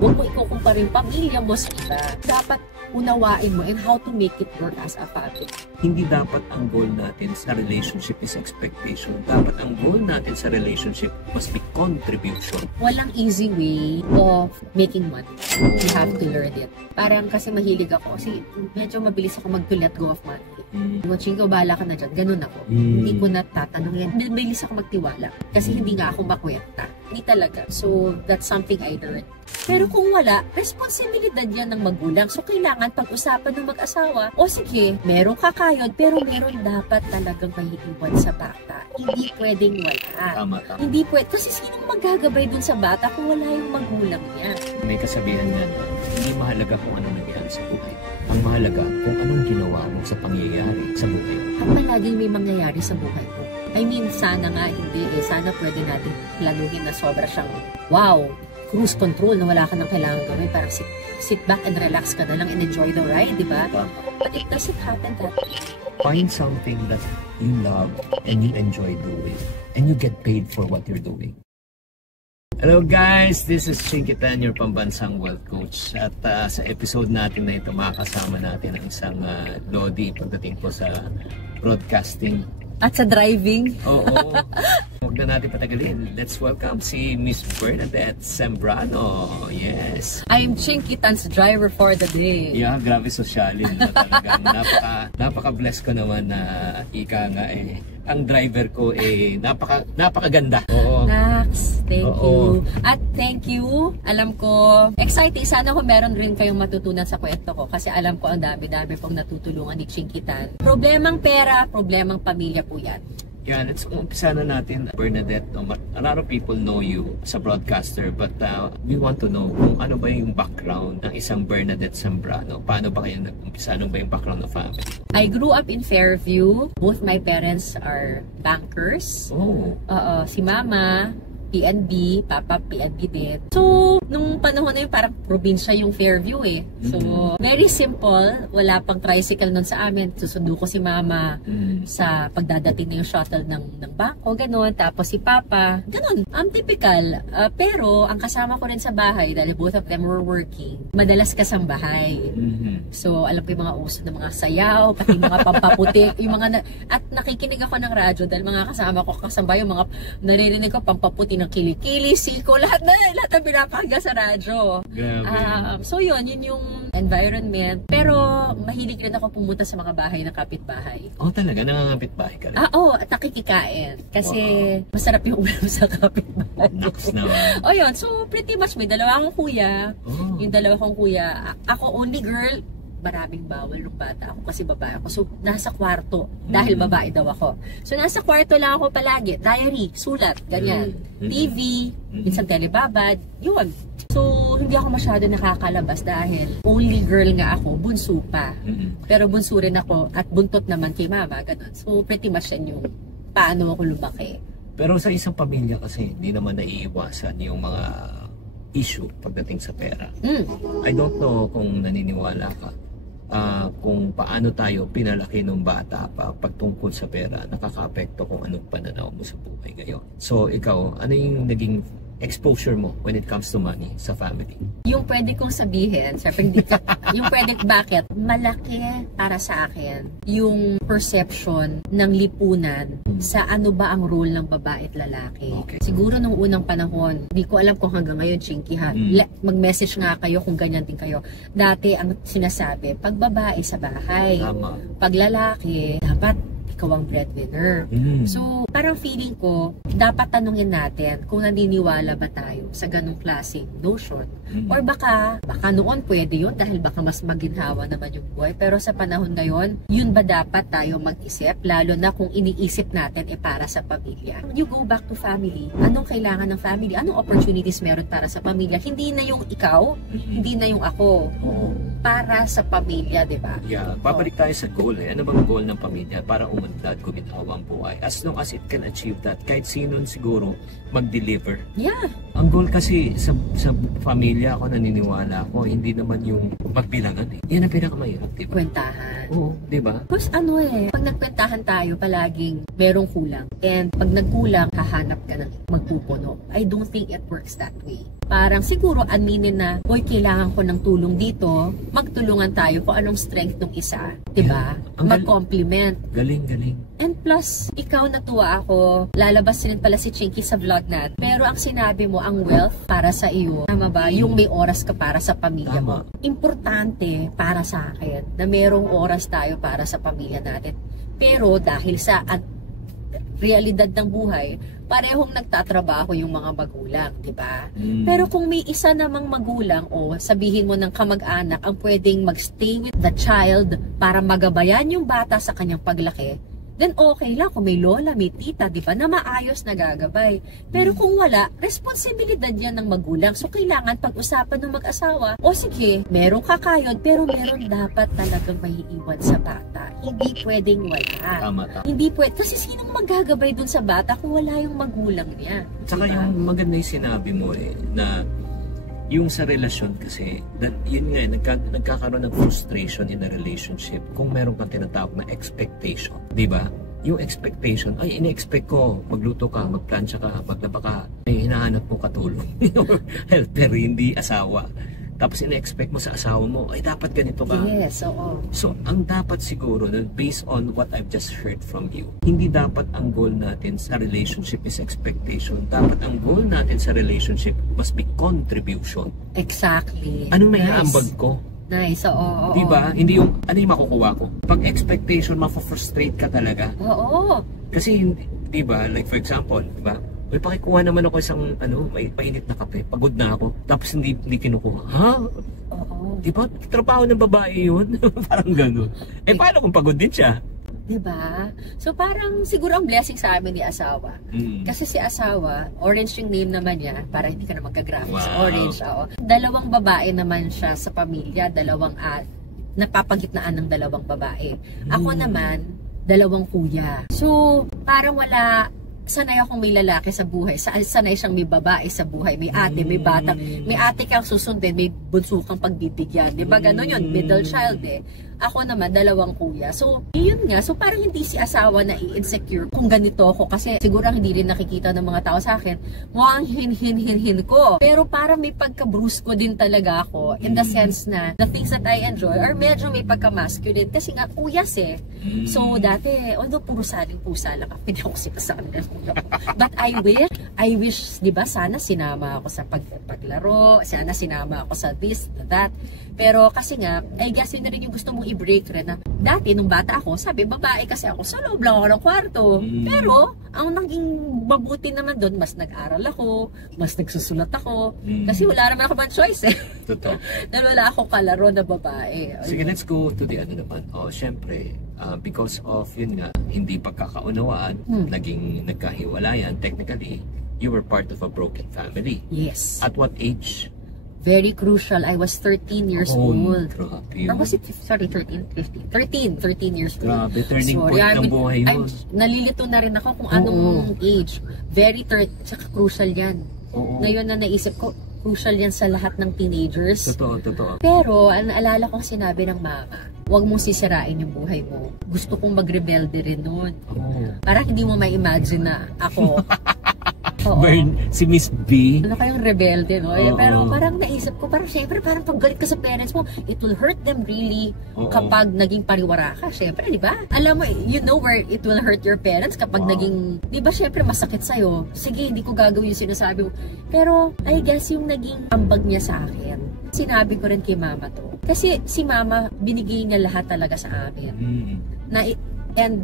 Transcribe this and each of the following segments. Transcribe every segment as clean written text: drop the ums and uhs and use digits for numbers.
Huwag mo ikukumpara yung pamilya mo sa iba. Dapat unawain mo and how to make it work as a family. Hindi dapat ang goal natin sa relationship is expectation. Dapat ang goal natin sa relationship must be contribution. Walang easy way of making money. You have to learn it. Parang kasi mahilig ako. Kasi medyo mabilis ako mag-let go of money. Watching ko, bahala ka na dyan. Ganun ako. Hindi ko natatanong yan. Mabilis ako magtiwala. Kasi hindi nga ako makwenta. Hindi talaga. So, that's something I learned. Pero kung wala, responsibilidad yan ng magulang. So, kailangan pag-usapan ng mag-asawa. O sige, meron kakayod, pero meron dapat talagang mahiiwan sa bata. Hindi pwedeng wala. Tama. Hindi pwede. Kasi sino magagabay dun sa bata kung wala yung magulang niya? May kasabihan nga na, hindi mahalaga kung anong nangyari sa buhay. Ang mahalaga kung anong ginawa mo sa pangyayari sa buhay. At palaging may mangyayari sa buhay mo. I mean, sana nga hindi eh. Sana pwede natin planuhin na sobra siyang, wow, cruise control na wala ka nang kailangan gawin. Parang sit back and relax ka na lang and enjoy the ride, di ba? But it doesn't happen that way. Find something that you love and you enjoy doing. And you get paid for what you're doing. Hello guys, this is Chinky Tan, your pambansang wealth coach. At sa episode natin na ito, makakasama natin ang isang Lodi pagdating po sa broadcasting. At sa driving. Oo. Huwag na natin patagalin. Let's welcome si Miss Bernadette Sembrano. Yes. I'm Chinky Tan's driver for the day. Yeah, grabe sosyalin. Talagang napaka-bless ko naman na ika nga eh. Ang driver ko eh napakaganda. Oo. Nax, thank you. At thank you. Alam ko, exciting. Sana ko meron rin kayong matutunan sa kwento ko kasi alam ko ang dami-dami pong natutulungan ni Chinky Tan. Problemang pera, problemang pamilya po yan. Yeah, let's umpisa na natin, Bernadette. A lot of people know you as a broadcaster, but we want to know kung ano ba yung background ng isang Bernadette Sembrano. Paano ba kayo nag-umpisa? Ano ba yung background ng family? I grew up in Fairview. Both my parents are bankers. Oh. Si Mama, PNB, Papa, PNB din. So, nung panahon na yun, parang probinsya yung Fairview eh. So, very simple. Wala pang tricycle nun sa amin. Susundo ko si Mama sa pagdadating na yung shuttle ng bangko, ganun. Tapos si Papa, ganun. Typical. Pero, ang kasama ko rin sa bahay, dahil both of them were working, madalas kasambahay. So, alam ko yung mga uso ng mga sayaw, pati mga pampaputik, yung mga at nakikinig ako ng radyo dahil mga kasama ko kasambahay, yung mga naririnig ko pampaputi ng kilikili, siko, lahat na pinapakinggan sa radyo. So yun yung environment. Pero mahilig rin ako pumunta sa mga bahay ng kapitbahay. Oh, talaga? Nangangapit bahay ka rin? At nakikikain. Kasi masarap yung ulam sa kapitbahay. Naks naman. Yun. So pretty much may dalawa akong kuya. Yung dalawa kong kuya. Ako only girl. Maraming bawal nung bata ako kasi babae ako. So, nasa kwarto. Dahil babae daw ako. So, nasa kwarto lang ako palagi. Diary, sulat, ganyan. TV, minsan telebabad. Yun. So, hindi ako masyado nakakalabas dahil only girl nga ako, bunso pa. Pero bunso rin ako at buntot naman kay mama. Ganun. So, pretty much yan yung paano ako lumaki. Pero sa isang pamilya kasi, hindi naman naiiwasan yung mga issue pagdating sa pera. I don't know kung naniniwala ka. Kung paano tayo pinalaki nung bata pa pagtungkol sa pera, nakaka-apekto kung anong pananaw mo sa buhay ngayon. So ikaw, ano yung naging exposure mo when it comes to money sa family? Yung pwede kong sabihin, yung pwede, bakit? Malaki para sa akin yung perception ng lipunan sa ano ba ang role ng babae at lalaki. Okay. Siguro nung unang panahon, di ko alam kung hanggang ngayon, Chinky ha, mag-message nga kayo kung ganyan din kayo. Dati ang sinasabi, pag babae sa bahay, pag lalaki, dapat ikaw ang breadwinner. So, parang feeling ko, dapat tanungin natin kung naniniwala ba tayo sa ganong klaseng notion. Or baka noon pwede yun dahil baka mas maginhawa naman yung buhay. Pero sa panahon ngayon, yun ba dapat tayo mag-isip? Lalo na kung iniisip natin para sa pamilya. You go back to family. Anong kailangan ng family? Anong opportunities meron para sa pamilya? Hindi na yung ikaw, hindi na yung ako. para sa pamilya, di ba? Yeah, babalik tayo sa goal eh. Ano bang goal ng pamilya para umunlad, guminawa ang buhay? As long as it can achieve that, kahit sino siguro mag-deliver. Yeah. Ang goal kasi sa pamilya ako, naniniwala ako, hindi naman yung magbilangan eh. Yan ang pinakamahirap, di ba? Kwentahan. Oo, di ba? Tapos ano eh, pag nagkwentahan tayo, palaging merong kulang. And pag nagkulang, hahanap ka ng magpupuno. I don't think it works that way. Parang siguro aminin na, boy, kailangan ko ng tulong dito, magtulungan tayo kung anong strength ng isa. Diba? Yeah. Mag-compliment. Galing, galing. And plus, ikaw natuwa ako, lalabas rin pala si Chinky sa vlog natin. Pero ang sinabi mo, ang wealth para sa iyo, tama ba? Yung may oras ka para sa pamilya mo. Importante para sa akin na merong oras tayo para sa pamilya natin. Pero dahil sa realidad ng buhay, parehong nagtatrabaho yung mga magulang, di ba? Pero kung may isa namang magulang o sabihin mo ng kamag-anak ang pwedeng magstay with the child para magabayan yung bata sa kanyang paglaki, then okay lang kung may lola, may tita, di ba, na maayos na gagabay. Pero kung wala, responsibilidad yan ng magulang. So, kailangan pag-usapan ng mag-asawa, o sige, merong kakayod, pero meron dapat talagang maiiwan sa bata. Hindi pwedeng wala. Tama. Hindi pwede. Kasi sinong magagabay dun sa bata kung wala yung magulang niya? Tsaka diba? yung maganda yung sinabi mo eh, na yung sa relasyon kasi, yun nga, nagkakaroon ng frustration in a relationship kung meron kang tinatawag na expectation. Di ba? Yung expectation, ay, ina-expect ko, magluto ka, magplansya ka, maglaba ka, may hinahanap mo katulong. Helper, hindi asawa. Tapos ina-expect mo sa asawa mo, ay dapat ganito ka. Yes, oo. So, ang dapat siguro, based on what I've just heard from you, hindi dapat ang goal natin sa relationship is expectation. Dapat ang goal natin sa relationship must be contribution. Exactly. Ano may Nice. haambag ko? Nice, oo. Diba? Hindi yung, ano yung makukuha ko? Pag expectation, mafo-frustrate ka talaga. Oo. Kasi, diba, like for example, diba, may pakikuha naman ako isang, may painit na kape. Pagod na ako. Tapos hindi kinukuha. Ha? Oo. Di ba? Trabaho ng babae yun. Parang gano'n. Eh, paano kung pagod din siya? Diba? So, parang siguro ang blessing sa amin ni asawa. Kasi si asawa, orange yung name naman niya, para hindi ka na magka-graphics. Wow. Orange, oo. Dalawang babae naman siya sa pamilya, napapagitnaan ng dalawang babae. Ako naman, dalawang kuya. So, parang sanay akong may lalaki sa buhay. Sanay siyang may babae sa buhay. May ate, may bata. May ate kang susundin, may bunso kang pagbibigyan. Diba ganun yun? Middle child eh. Ako naman, dalawang kuya. So, yun nga. So, parang hindi si asawa na i-insecure kung ganito ako. Kasi siguro hindi rin nakikita ng mga tao sa akin. Mukhang hin ko. Pero parang may pagka-brusko din talaga ako. In the sense na, the things that I enjoy are medyo may pagka-masculine. Kasi nga, kuyas eh. So, dati, although puro saling pusa lang ako, hindi ako sinasabi ng kuya ko. But I wish, di ba, sana sinama ako sa paglaro, sana sinama ako sa this, that. Pero kasi nga, I guess yun na rin yung gusto mong i-break rin na dati nung bata ako, sabi babae kasi ako, sa loob lang ako ng kwarto. Pero ang naging mabuti naman doon, mas nag-aral ako, mas nagsusulat ako. Kasi wala naman ako man choice eh. Totoo. Dahil wala akong kalaro na babae. Sige, let's go to the ano naman. Syempre, because of yun nga, hindi pagkakaunawaan, naging nagkahiwalayan, technically, you were part of a broken family. Yes. At what age? Very crucial. I was 13 years old. Grabe. Or was it, sorry, 13, 15? 13 years old. Grabe, turning point ng buhay yun. Nalilito na rin ako kung anong age. Very tsaka crucial yan. Ngayon na naisip ko, crucial yan sa lahat ng teenagers. Totoo. Pero, naalala kong sinabi ng mama, huwag mong sisirain yung buhay mo. Gusto kong mag-rebelde rin noon. Parang hindi mo ma-imagine na ako. Burn, si Miss B. Ano kayong rebelde, no? Pero parang naisip ko, parang syempre, parang pag galit ka sa parents mo, it will hurt them really kapag naging pariwara ka. Syempre, di ba? Alam mo, you know where it will hurt your parents kapag naging, di ba syempre masakit sa'yo. Sige, hindi ko gagawin yung sinasabi mo. Pero, I guess yung naging ambag niya sa akin, sinabi ko rin kay mama to. Kasi si mama, binigay niya lahat talaga sa amin. And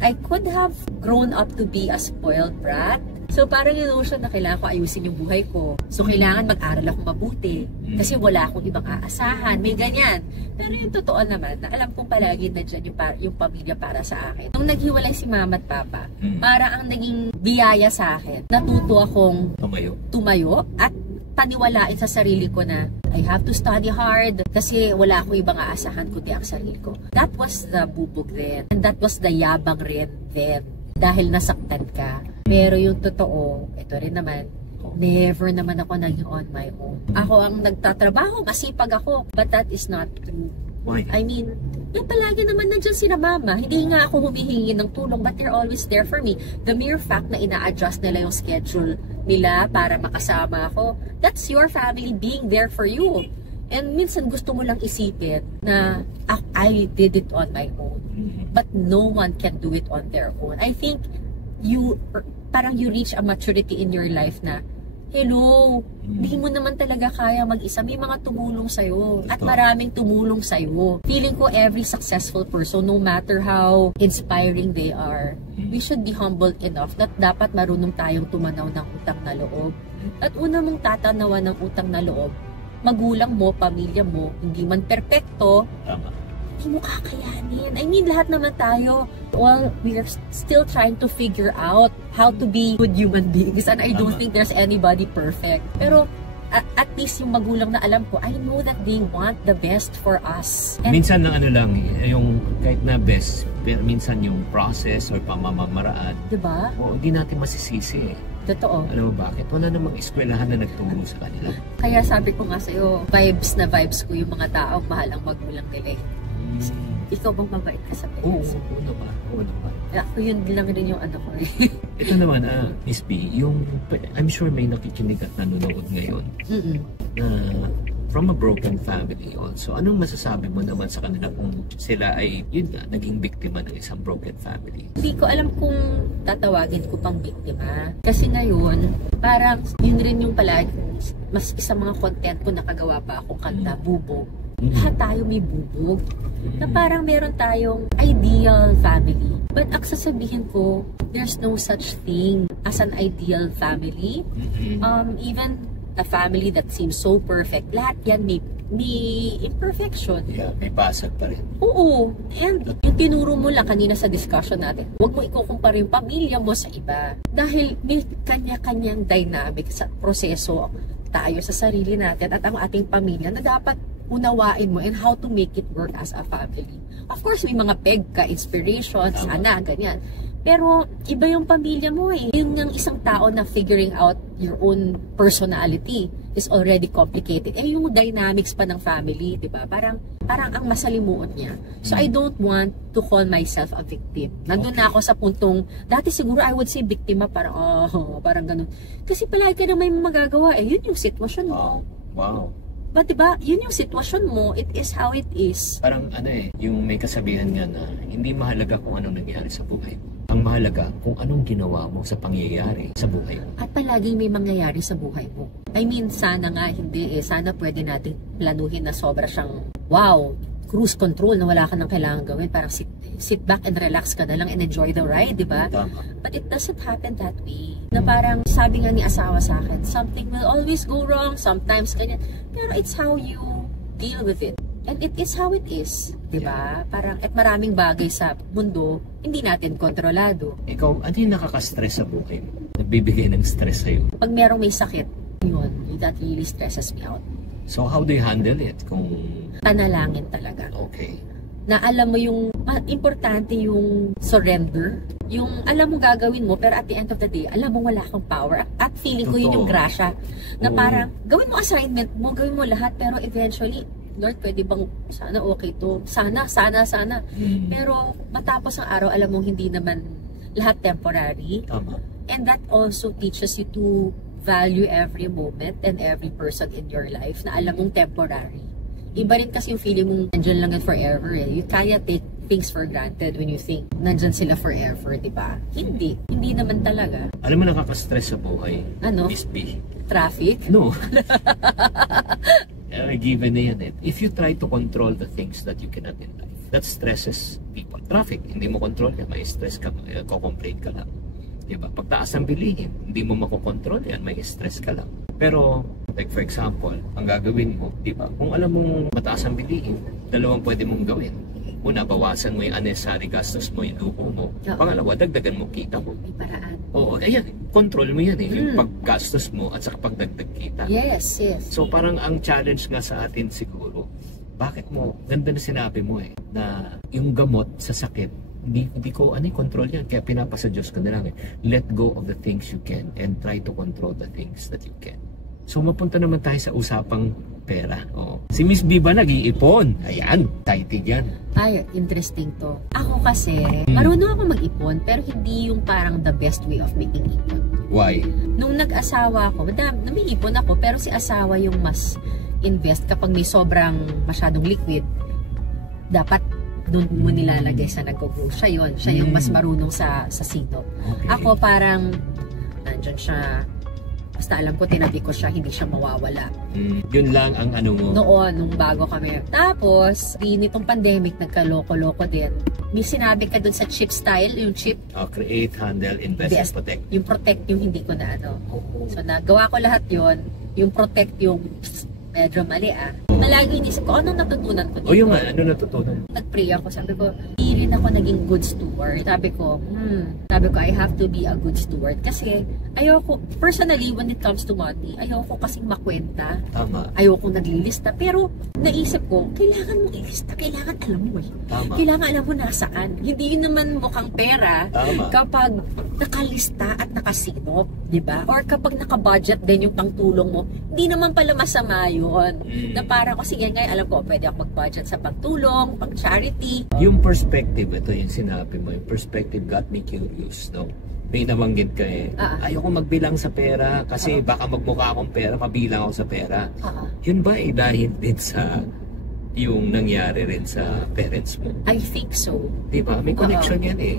I could have grown up to be a spoiled brat. So parang yung notion na kailangan ko ayusin yung buhay ko. So kailangan mag-aral ako mabuti. Kasi wala akong ibang aasahan. May ganyan. Pero yung totoo naman, na alam kong palagi na dyan yung pamilya para sa akin. Nung naghiwalay si mama at papa, parang ang naging biyaya sa akin, natuto akong tumayo at paniwalain sa sarili ko na I have to study hard kasi wala akong ibang aasahan kundi ang sarili ko. That was the bubog then. And that was the yabang rin then. Dahil nasaktan ka. Pero yung totoo, ito rin naman, never naman ako naging on my own. Ako ang nagtatrabaho, masipag ako. But that is not true. Why? I mean, yung palagi naman nandiyan sila mama. Hindi nga ako humihingi ng tulong, but they're always there for me. The mere fact na ina-adjust nila yung schedule nila para makasama ako, that's your family being there for you. And minsan gusto mo lang isipin na I did it on my own. But no one can do it on their own. I think parang you reach a maturity in your life na hello, hindi mo naman talaga kaya mag-isa. May mga tumulong sa'yo. At maraming tumulong sa'yo. Feeling ko every successful person, no matter how inspiring they are, we should be humble enough that dapat marunong tayong tumanaw ng utang na loob. At una mong tatanawan ng utang na loob, magulang mo, pamilya mo, hindi man perpekto, hindi mo kakayanin. I mean, lahat naman tayo, well, we are still trying to figure out how to be good human beings. And I don't think there's anybody perfect. Pero, at least yung magulang na alam ko, I know that they want the best for us. And minsan na ano lang, yung kahit na best, pero minsan yung process or pamamaraan, diba? O hindi natin masisisi eh. Totoo. Alam mo bakit? Wala namang eskwelahan na nagturo sa kanila. Kaya sabi ko nga sa'yo, vibes na vibes ko yung mga taong mahal ang magulang nila. Ikaw bang mabait ka sa parents? Oo naman. Oo naman. Ako yun lang rin yung ano ko eh. Ito naman, Miss B, yung, I'm sure may nakikinig at nanonood ngayon na from a broken family also. Anong masasabi mo naman sa kanila kung sila ay, yun nga, naging biktima ng isang broken family? Hindi ko alam kung tatawagin ko pang biktima. Kasi ngayon, parang yun rin yung palagi, mas isang mga content ko nakagawa pa akong kanta, Bubog. Lahat tayo may bubog. Na parang meron tayong ideal family. But ang sasabihin ko, there's no such thing as an ideal family. Even a family that seems so perfect, lahat yan may imperfection. Yeah, may basag pa rin. Oo. And yung tinuro mo lang kanina sa discussion natin, huwag mo ikukumpara yung pamilya mo sa iba. Dahil may kanya-kanyang dynamic sa proseso tayo sa sarili natin at ang ating pamilya na dapat unawain mo and how to make it work as a family. Of course, may mga peg ka, inspiration, sana, ganyan. Pero, iba yung pamilya mo eh. Yung isang tao na figuring out your own personality is already complicated. Eh, yung dynamics pa ng family, di ba? Parang ang masalimuot niya. So, I don't want to call myself a victim. Nandun na ako sa puntong, dati siguro I would say biktima, parang ganun. Kasi palagi ka na may magagawa eh. Yun yung sitwasyon mo. Wow. But diba, yun yung sitwasyon mo, it is how it is. Parang ano eh, yung may kasabihan nga na hindi mahalaga kung anong nangyari sa buhay mo. Ang mahalaga kung anong ginawa mo sa pangyayari sa buhay mo. At palaging may mangyayari sa buhay mo. I mean, sana nga hindi eh. Sana pwede natin planuhin na sobra siyang, wow, cruise control na wala ka nang kailangan gawin. Parang sit back and relax ka na lang and enjoy the ride, diba? But it doesn't happen that way. Na parang sabi nga ni asawa sa akin, something will always go wrong, sometimes ganyan. Pero it's how you deal with it. And it is how it is, diba? Parang, at maraming bagay sa mundo, hindi natin kontrolado. Ikaw, ano yung nakaka-stress sa buhay mo? Nagbibigay ng stress sa'yo? Pag merong may sakit, yun, that really stresses me out. So how do you handle it? Kung panalangin talaga. okay. Na alam mo yung, importante yung surrender. Yung alam mo gagawin mo, pero at the end of the day, alam mo wala kang power. At feeling ko yun yung grasya. Na parang, gawin mo assignment mo, gawin mo lahat, pero eventually, Lord, pwede bang, sana okay to. Sana. Pero matapos ang araw, alam mo hindi naman lahat temporary. Tama. And that also teaches you to value every moment and every person in your life na alam mong temporary. Iba rin kasi yung feeling mong nandyan lang yan forever eh. You kaya take things for granted when you think nandyan sila forever, di ba? Hindi naman talaga. Alam mo nakaka-stress sa buhay? Ano? Miss B. Traffic? No. Given na yan eh. If you try to control the things that you cannot in life, that stresses people. Traffic, hindi mo control yan, may stress ka, complain ka lang. Diba? Pagtaas ang bilihin, hindi mo makokontrol yan, may stress ka lang. Pero, like for example, ang gagawin mo, diba? Kung alam mong mataas ang bilihin, dalawang pwede mong gawin. Una, bawasan mo yung unnecessary gastos mo, yung luho mo. Pangalawa, dagdagan mo kita mo. May paraan. Oo, ayan, control mo yan eh. Yung paggastos mo at saka pagdagdag kita. Yes, yes. So parang ang challenge nga sa atin siguro, bakit mo, ganda na sinabi mo eh, na yung gamot sa sakit, hindi ko control yan. Kaya pinapasa Diyos ko na lang eh. Let go of the things you can and try to control the things that you can. So mapunta naman tayo sa usapang pera. Oh. Si Miss Biba nag-iipon. Ayan, tightig yan. Ay, interesting to. Ako kasi, marunong ako mag-ipon, pero hindi yung parang the best way of making ipon. Why? Nung nag-asawa ako, nami-ipon ako, pero si asawa yung mas invest kapag may sobrang masyadong liquid. Dapat doon mo nilalagay sa nag-grow. Siya yun. Siya yung mas marunong sa sino. Okay. Ako parang, nandyan siya. Basta alam ko, tinabi ko siya, hindi siya mawawala. Yun lang ang ano mo. Noon, nung bago kami. Tapos, nitong pandemic, nagkaloko-loko din. May sinabi ka dun sa chip style, yung chip. Create, handle, invest, and protect. Yung protect, yung hindi ko na ano. So, nagawa ko lahat yon. Yung protect, yung medyo mali Malagi inisip ko, anong natutunan ko dito? O yung ano natutunan? Nag-pray ako, sabi ko, hindi rin ako naging good steward. Sabi ko, I have to be a good steward. Kasi, ayoko, personally, when it comes to money, ayoko kasing makwenta. Tama. Ayoko naglilista. Pero, naisip ko, kailangan mong ilista. Kailangan alam mo eh. Tama. Kailangan alam mo nasaan. Hindi yun naman mukhang pera. Tama. Kapag nakalista at nakasinop, di ba? Or kapag nakabudget din yung pangtulong mo, hindi naman pala masama yun. Na parang, sige nga, alam ko, pwede ako mag-budget sa pagtulong, pang-charity. Yung perspective, ito yung sinabi mo, yung perspective got me curious, no? May nabanggit ka eh, ayoko magbilang sa pera kasi baka magmukha akong pera, mabilang ako sa pera. Yun ba eh dahil din sa yung nangyari rin sa parents mo? I think so. Diba? May connection yan eh.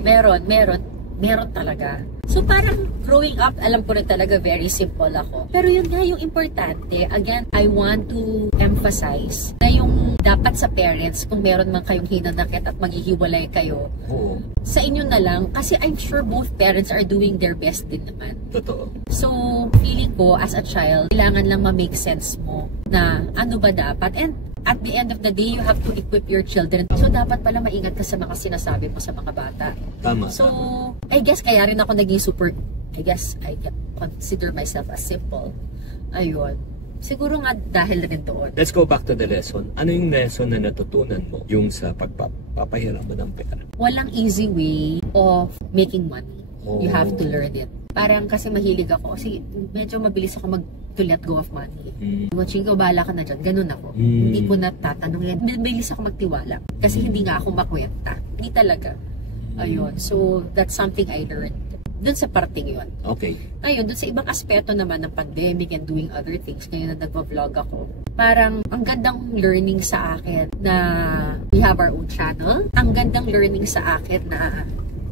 Meron talaga. So parang growing up, alam ko rin talaga very simple ako. Pero yun nga yung importante. Again, I want to emphasize na yung dapat sa parents, kung meron man kayong hinanakit at maghihiwalay kayo, sa inyo na lang. Kasi I'm sure both parents are doing their best din naman. Totoo. So, feeling ko as a child, kailangan lang ma-make sense mo na ano ba dapat. And at the end of the day, you have to equip your children. So, dapat pala maingat ka sa mga sinasabi mo sa mga bata. Tama. So, I guess kaya rin ako naging super, I consider myself as simple. Ayun. Siguro nga dahil rin doon. Let's go back to the lesson. Ano yung lesson na natutunan mo yung sa pagpapahiram mo ng pera? Walang easy way of making money. You have to learn it. Parang kasi mahilig ako. Kasi medyo mabilis ako to let go of money. Watching ko, bahala ka na dyan. Ganun ako. Hindi ko na tatanong yan. Mabilis ako magtiwala. Kasi hindi nga ako makwenta. Hindi talaga. Ayun. So, that's something I learned. Dun sa parting yun. Okay. Ngayon, dun sa ibang aspeto naman ng pandemic and doing other things, ngayon na nagpa-vlog ako, parang ang gandang learning sa akin na we have our own channel. Ang gandang learning sa akin na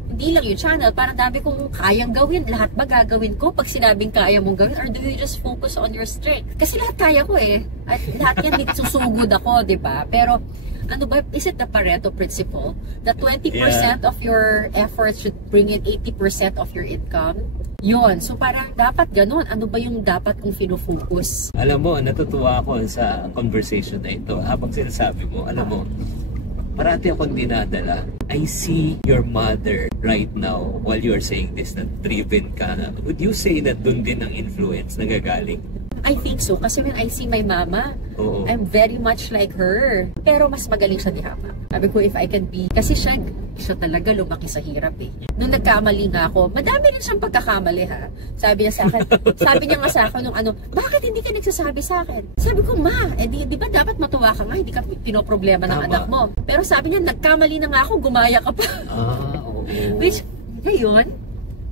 hindi lang yung channel, parang dami kong kayang gawin. Lahat ba gagawin ko pag sinabing kaya mong gawin? Or do you just focus on your strength? Kasi lahat kaya ko eh. At lahat yan, susugod ako, di ba? Pero, ano ba, is it the Pareto principle? That 20% of your effort should bring in 80% of your income? Yun. So, parang dapat ganun. Ano ba yung dapat kong fino-focus? Alam mo, natutuwa ako sa conversation na ito. Habang sinasabi mo, alam mo, parati akong dinadala. I see your mother right now while you're saying this na driven ka na. Would you say that dun din ang influence nagagaling? I think so. Kasi when I see my mama, I'm very much like her. Pero mas magaling siya ni Hama. Sabi ko, if I can be... Kasi siya talaga lumaki sa hirap eh. Nung nagkamali nga ako, madami rin siyang pagkakamali ha. Sabi niya sa akin, sabi niya nga sa akin nung ano, bakit hindi ka nagsasabi sa akin? Sabi ko, ma, di ba dapat matuwa ka nga, hindi ka pinoproblema ng anak mo. Pero sabi niya, nagkamali na nga ako, gumaya ka pa. Which, ngayon,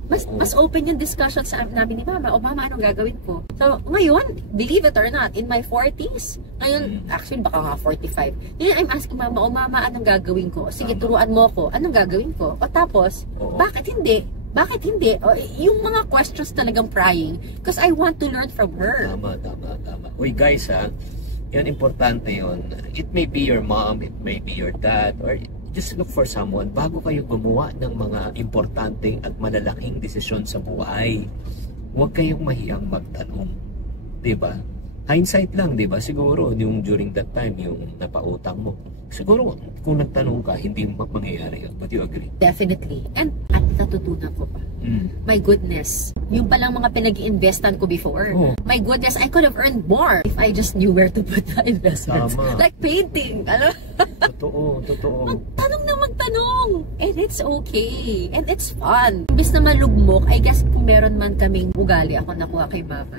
mas open yung discussion sa namin ni Mama. O Mama, anong gagawin ko? So, ngayon, believe it or not, in my 40s, ngayon, actually, baka nga 45. Ngayon, I'm asking Mama, o Mama, anong gagawin ko? Sige, turuan mo ko. Anong gagawin ko? O tapos, bakit hindi? Bakit hindi? O, yung mga questions talagang prying. Because I want to learn from her. Tama. Uy, guys, yan, importante yun. It may be your mom, it may be your dad, or just look for someone bago kayo gumawa ng mga importanteng at malalaking desisyon sa buhay. Huwag kayong mahiyang magtanong. Diba? Hindsight lang, diba? Siguro, yung during that time, yung napautang mo. Siguro, kung nagtanong ka, hindi mangyayari yun. But you agree? Definitely. And at the natutunan ko pa. My goodness. Yung palang mga pinag-i-investan ko before. My goodness, I could have earned more if I just knew where to put the investments. Tama. Like painting. Alam? Totoo. Magtanong na magtanong. And it's okay. And it's fun. Imbis na malugmok, I guess kung meron man kaming ugali, ako nakuha kay mama.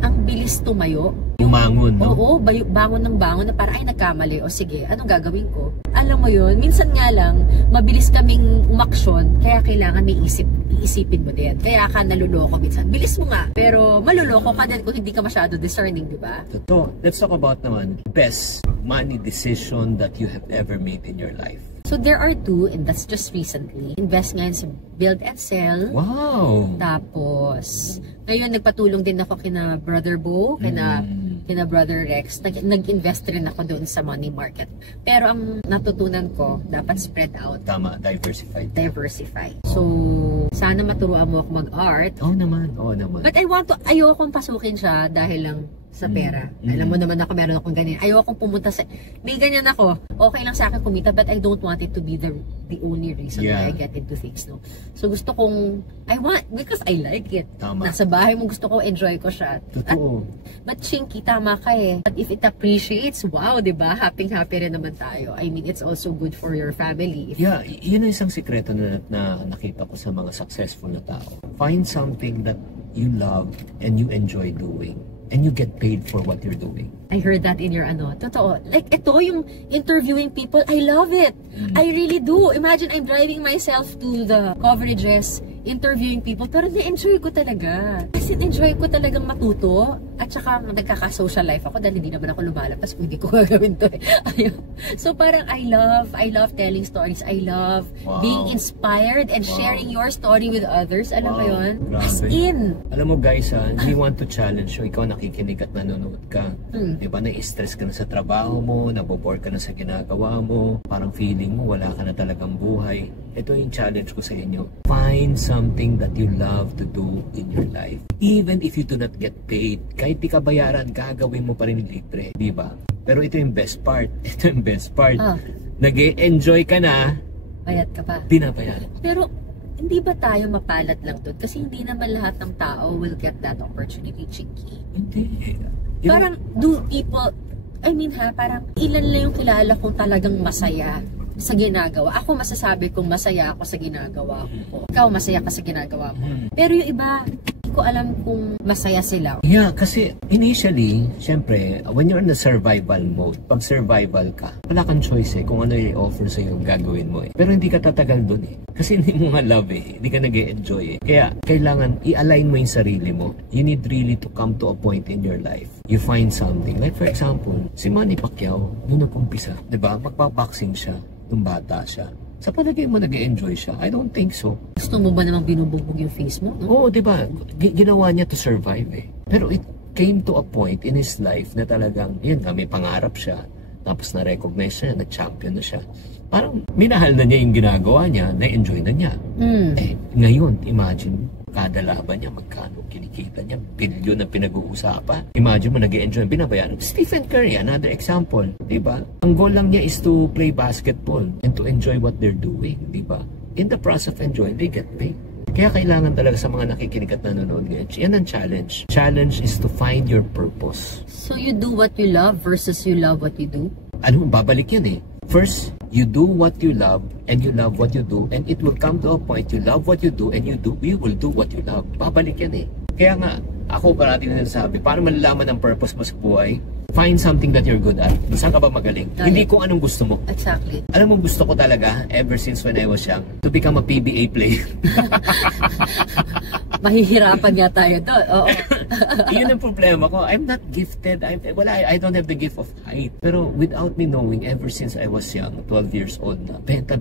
Ang bilis tumayo. Bumangon, no? Oo, bangon ng bangon na para ay nagkamali. O sige, anong gagawin ko? Alam mo yun, minsan nga lang, mabilis kaming umaksyon, kaya kailangan may iisipin mo din. Kaya ka naluloko minsan. Bilis mo nga, pero maluloko ka din kung hindi ka masyado discerning, di ba? Totoo. Let's talk about naman best money decision that you have ever made in your life. So there are two, and that's just recently. Invest ngayon sa build and sell. Wow! Tapos, ngayon nagpatulong din ako kina Brother Bo, kina Brother Rex. Nag-invest rin ako doon sa money market. Pero ang natutunan ko, dapat spread out. Tama, diversify. So, sana maturuan mo ako mag-art. Oo naman. But ayokong pasukin siya dahil lang sa pera. Alam mo naman ako, meron akong ganyan. Ayokong pumunta sa, may ganyan ako. Okay lang sa akin kumita, but I don't want it to be the only reason why I get into things, no? So gusto kong, because I like it. Tama. Nasa bahay mo gusto ko, enjoy ko siya. Totoo. But Chinky, tama ka eh. But if it appreciates, wow, diba? Happy rin naman tayo. I mean, it's also good for your family. Yeah, yun ang isang sikreto na nakita ko sa mga successful na tao. Find something that you love and you enjoy doing. And you get paid for what you're doing. I heard that in your totoo. Like, ito yung interviewing people, I love it. I really do. Imagine I'm driving myself to the coverages, interviewing people, pero na-enjoy ko talaga. Kasi enjoy ko talagang matuto. At saka nagkaka-social life ako dahil hindi naman ako lumalabas kung hindi ko gagawin to. So parang I love telling stories. I love being inspired and sharing your story with others. Alam mo yun? As in. Alam mo guys, we want to challenge you. Ikaw nakikinig at nanonood ka. Diba, na-stress ka na sa trabaho mo, nabobore ka na sa ginagawa mo, parang feeling mo wala ka na talagang buhay. Ito yung challenge ko sa inyo. Find something that you love to do in your life. Even if you do not get paid, kahit di ka bayaran, gagawin mo pa rin libre. Diba? Pero ito yung best part. Nag-e-enjoy ka na, bayad ka pa. binabayaran. Pero hindi ba tayo mapalad lang doon? Kasi hindi naman lahat ng tao will get that opportunity, Chinky. Hindi. Parang do people, parang ilan lang yung kilala kong talagang masaya sa ginagawa. Ako masasabi kong masaya ako sa ginagawa ko. Ikaw masaya ka sa ginagawa mo. Pero yung iba, hindi ko alam kung masaya sila. Yeah, kasi initially, syempre, when you're in the survival mode, pag survival ka, wala kang choice kung ano yung offer sa'yo yung gagawin mo Pero hindi ka tatagal dun Kasi hindi mo nga love hindi ka nag-e-enjoy Kaya, kailangan i-align mo yung sarili mo. You need really to come to a point in your life. You find something. Like for example, si Manny Pacquiao, nung nag-umpisa, diba? Magpa-boxing siya, nung bata siya. Sa palagay mo nag-e-enjoy siya? I don't think so. Gusto mo ba namang binubugbog yung face mo? No? Oo, diba? Ginawa niya to survive Pero it came to a point in his life na talagang, yun nga, may pangarap siya. Tapos na-recognize siya, na-champion na siya. Parang minahal na niya yung ginagawa niya, na-enjoy na niya. Ngayon, imagine, kada laban niya, magkano kinikita niya, bilyon na pinag-uusapan. Imagine mo, nag-e-enjoy, binabayaran. Stephen Curry, another example, diba? Ang goal lang niya is to play basketball and to enjoy what they're doing, diba? In the process of enjoying, they get paid. Kaya kailangan talaga sa mga nakikinig at nanonood ngayon, yan ang challenge. Challenge is to find your purpose. So you do what you love versus you love what you do? Babalik yan First, you do what you love and you love what you do, and it will come to a point you love what you do and you will do what you love. Babalik yan Kaya nga, ako parating na sabi, para malalaman ang purpose mo sa buhay, find something that you're good at. Saan ka ba magaling? Hindi ko anong gusto mo. Exactly. Alam mo, gusto ko talaga, ever since when I was young, to become a PBA player. Mahihirapan nga tayo doon. Oo. Yun ang problema ko. I'm not gifted. I don't have the gift of height. Pero without me knowing, ever since I was young, 12 years old na, benta.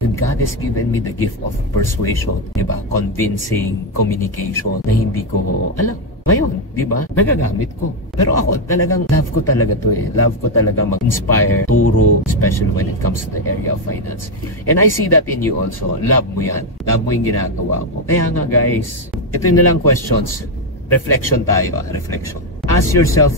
And God has given me the gift of persuasion, diba? Convincing, communication, na hindi ko alam. Ngayon, di ba? Nagagamit ko. Pero ako, talagang love ko talaga to Love ko talaga mag-inspire, turo, especially when it comes to the area of finance. And I see that in you also. Love mo yan. Love mo yung ginagawa mo. Kaya nga guys, ito yung nalang questions. Reflection tayo, reflection. ask yourself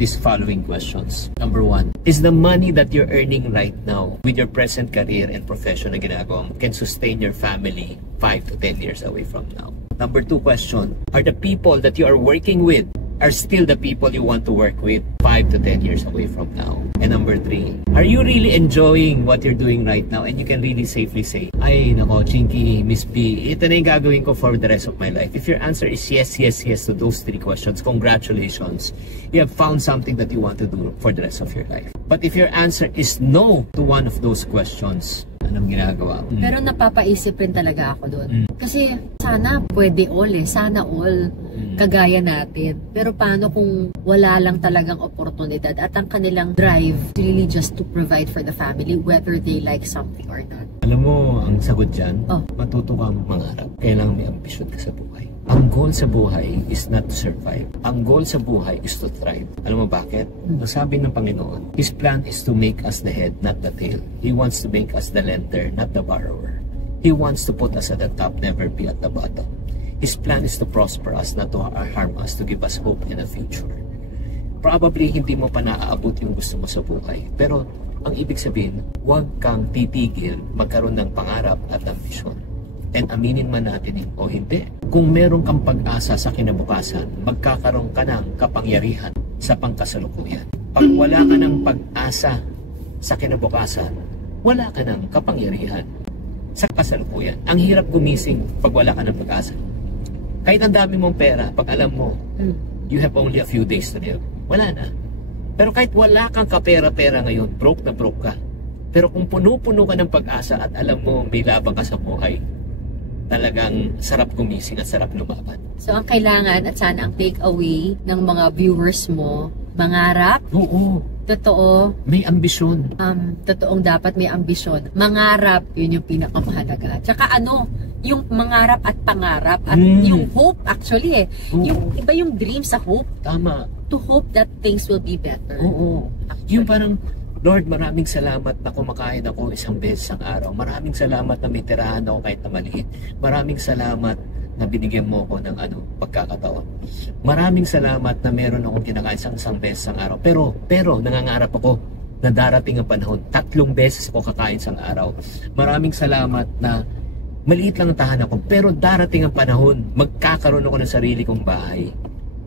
these following questions. Number 1, is the money that you're earning right now with your present career and profession na ginagawa mo can sustain your family 5 to 10 years away from now? Number 2 question, are the people that you are working with are still the people you want to work with 5 to 10 years away from now? And number 3, are you really enjoying what you're doing right now and you can really safely say, ay nako Chinky, Miss B, ito na yung gagawin ko for the rest of my life? If your answer is yes, yes, yes to those 3 questions, congratulations, you have found something that you want to do for the rest of your life. But if your answer is no to one of those questions, anong ginagawa? Pero napapaisip rin talaga ako doon. Kasi sana pwede all sana all kagaya natin. Pero paano kung wala lang talagang oportunidad at ang kanilang drive really just to provide for the family whether they like something or not? Alam mo, ang sagot dyan, matuto kang mangarap. Kailangan may ambisyon ka sa buhay. Ang goal sa buhay is not to survive. Ang goal sa buhay is to thrive. Alam mo bakit? Ang sabi ng Panginoon, His plan is to make us the head, not the tail. He wants to make us the lender, not the borrower. He wants to put us at the top, never be at the bottom. His plan is to prosper us, not to harm us, to give us hope in the future. Probably hindi mo pa naaabot yung gusto mo sa buhay. Pero ang ibig sabihin, huwag kang titigil magkaroon ng pangarap at ambisyon. And aminin man natin o hindi, kung meron kang pag-asa sa kinabukasan, magkakaroon ka ng kapangyarihan sa pangkasalukuyan. Pag wala ka ng pag-asa sa kinabukasan, wala ka ng kapangyarihan sa kasalukuyan. Ang hirap gumising pag wala ka ng pag-asa. Kahit ang dami mong pera, pag alam mo, you have only a few days to live, wala na. Pero kahit wala kang kapera-pera ngayon, broke na broke ka. Pero kung puno-puno ka ng pag-asa at alam mo may labang ka sa buhay, talagang sarap gumising at sarap lumaban. So ang kailangan at sana ang take away ng mga viewers mo, mangarap. Oo. Totoo. May ambisyon. Totoong dapat may ambisyon. Mangarap, yun yung pinakamahalaga. Tsaka yung mangarap at pangarap at yung hope actually yung iba yung dream sa hope. Tama. To hope that things will be better. Oo. Yung parang, Lord, maraming salamat na kumakain ako isang beses ang araw. Maraming salamat na may tirahan ako kahit na maliit. Maraming salamat na binigyan mo ako ng pagkakataon. Maraming salamat na meron akong kinakain isang beses ang araw. Pero nangangarap ako na darating ang panahon, 3 beses ako kakain isang araw. Maraming salamat na maliit lang ang tahanan ko, pero darating ang panahon, magkakaroon ako ng sarili kong bahay.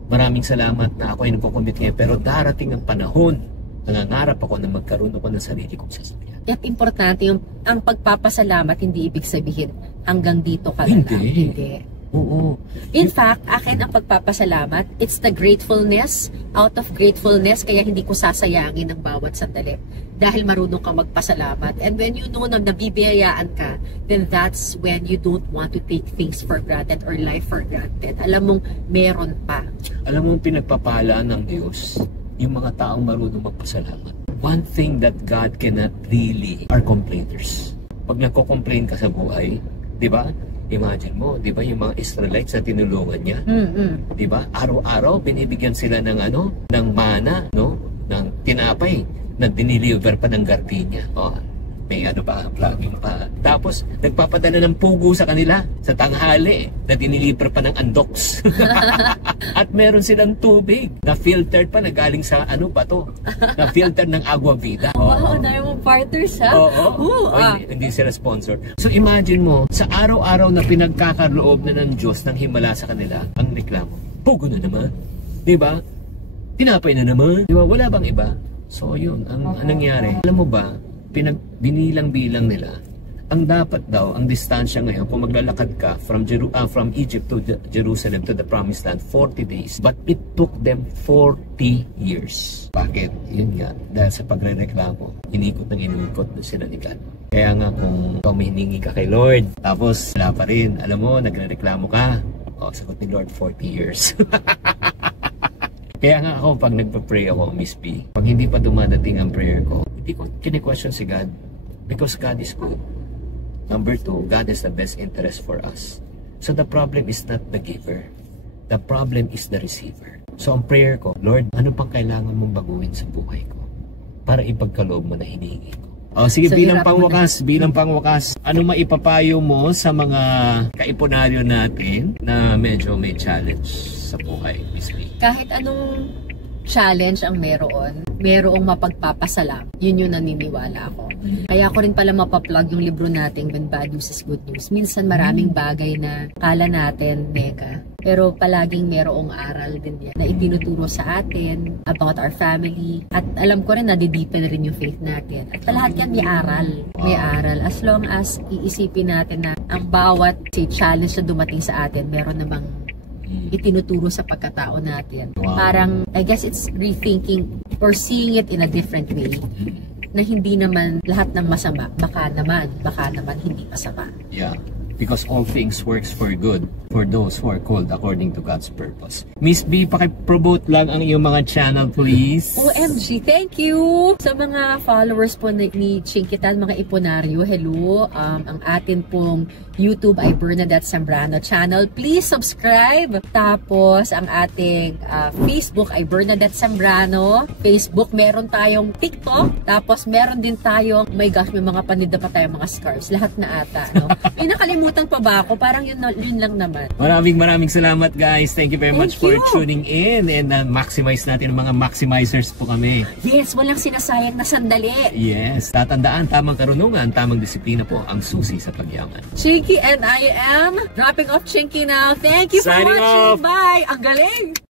Maraming salamat na ako ay nagko-commit ngayon, pero darating ang panahon, nangangarap ako na magkaroon ako ng sarili kong sasakyan. At importante ang pagpapasalamat, hindi ibig sabihin hanggang dito ka lang. Hindi. Oo. In fact, akin ang pagpapasalamat, it's the gratefulness, out of gratefulness, kaya hindi ko sasayangin ang bawat sandali. Dahil marunong kang magpasalamat. And when you know na nabibiyayaan ka, then that's when you don't want to take things for granted or life for granted. Alam mong meron pa. Alam mong pinagpapala ng Diyos yung mga taong marunong magpasalamat. One thing that God cannot really are complainers. Pag nagko-complain ka sa buhay, di ba? Imagine mo, di ba yung mga Israelites na tinulungan niya? Di ba? Araw-araw binibigyan sila ng ng mana, ng tinapay na diniliver pa ng gardenia. May vlogging pa. Tapos, nagpapadala ng pugo sa kanila sa tanghali na diniliver pa ng andoks. At meron silang tubig na filtered pa na galing sa bato. Na filtered ng Agua Vida. Wow, dahil mo partners ha? Oo. Hindi sila sponsor. So imagine mo, sa araw-araw na pinagkakaloob na ng Diyos ng himala sa kanila, ang reklamo, pugo na naman. Diba? Tinapay na naman. Diba? Wala bang iba? So yun, ang nangyari. Alam mo ba, binilang-bilang nila ang dapat daw, ang distansya ngayon kung maglalakad ka from Egypt to Jerusalem to the Promised Land, 40 days. But it took them 40 years. Bakit? Yun nga, dahil sa pagre-reklamo, inikot na sila ni God. Kaya nga kung humihingi ka kay Lord, tapos wala pa rin, alam mo, nagre-reklamo ka, sagot ni Lord, 40 years. Kaya nga ako, pag nagpa-pray ako, Miss P, pag hindi pa dumadating ang prayer ko, hindi ko kini-question si God because God is good. Number 2, God has the best interest for us. So the problem is not the giver. The problem is the receiver. So ang prayer ko, Lord, ano pang kailangan mong baguhin sa buhay ko para ipagkaloob mo na hinihingi ko? Sige, so, bilang pangwakas, ano maipapayo mo sa mga kaipunaryo natin na medyo may challenge sa buhay, Miss Lee? Kahit anong challenge ang merong mapagpapasalam. Yun yung naniniwala ako. Kaya ako rin pala mapaplug yung libro natin, When Bad News is Good News. Minsan maraming bagay na kala natin, neka. Pero palaging merong aral din yan na itinuturo sa atin about our family. At alam ko rin na dideepen rin yung faith natin. At lahat yan may aral. May aral. As long as iisipin natin na ang bawat challenge na dumating sa atin, meron namang itinuturo sa pagkatao natin. Parang, I guess it's rethinking or seeing it in a different way. Na hindi naman lahat ng masama, baka naman hindi masama. Yeah. Because all things works for good for those who are called according to God's purpose. Miss B, pakipromote lang ang iyong mga channel, please. OMG, thank you! Sa mga followers po ni Chinkitan, mga Iponaryo, hello. Ang atin pong YouTube ay Bernadette Zambrano channel. Please subscribe. Tapos, ang ating Facebook ay Bernadette Zambrano. Facebook, meron tayong TikTok. Tapos, meron din tayong, oh my gosh, may mga paninda pa tayong mga scarves. Lahat na ata, no? May nakalimutan pa ba ako? Parang yun lang naman. Maraming salamat, guys. Thank you very much for tuning in. And maximize natin ang mga maximizers po kami. Yes, walang sinasayang na sandali. Yes, tatandaan, tamang karunungan, tamang disiplina po ang susi sa pagyaman. Chinky and I am dropping off Chinky now. Thank you for watching. Bye! Ang galing!